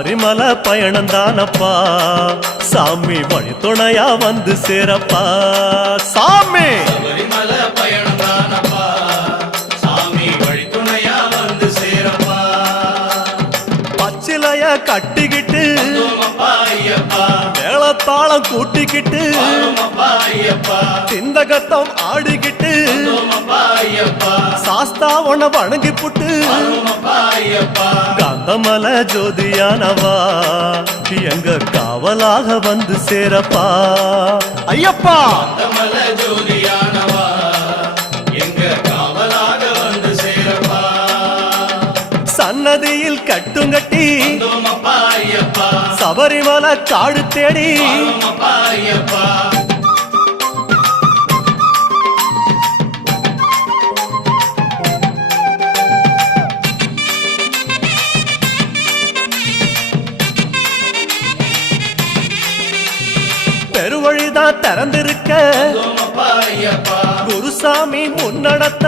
சபரிமலை பயணம் தானப்பா சாமி வழி துணையா வந்து சேரப்பா சாமி சபரிமலை பயணம் தானப்பா சாமி வழி துணையா வந்து சேரப்பா பச்சிலைய கட்டிக்கிட்டு ஐயப்பா மேளத்தாளம் கூட்டிக்கிட்டு ஐயப்பா சிந்தகத்தம் ஆடிக்கிட்டு ஐயப்பா சாஸ்தா உன வணங்கி புட்டு ஐயப்பா காந்தமல ஜோதியானவா எங்க காவலாக வந்து சேரப்பா ஐயப்பா காந்தமல ஜோதியானவா எங்க காவலாக வந்து சேரப்பா சன்னதியில் கட்டுங்கட்டி ஐயப்பா சபரிமலை காடு தேடி ஐயப்பா பெருவழிதான் திறந்திருக்க குருசாமி முன்னடத்த